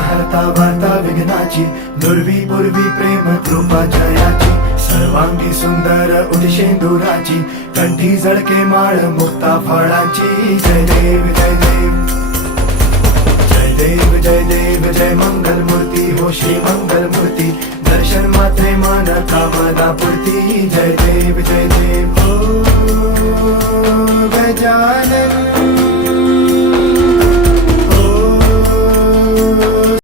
हरता वार्ता विघ्नाची, दुर्वी पूर्वी प्रेम कृपा जयाची, सर्वांगी सुंदर उदिशेंदुराची, कंठी झळके माळ मुक्ता फळाची. जय देव जय देव जय देव जय देव जय मंगल मूर्ती हो श्री मंगल मूर्ती, दर्शन मात्रे मान कामना पूर्ती. जय देव जय देव ओ गजानन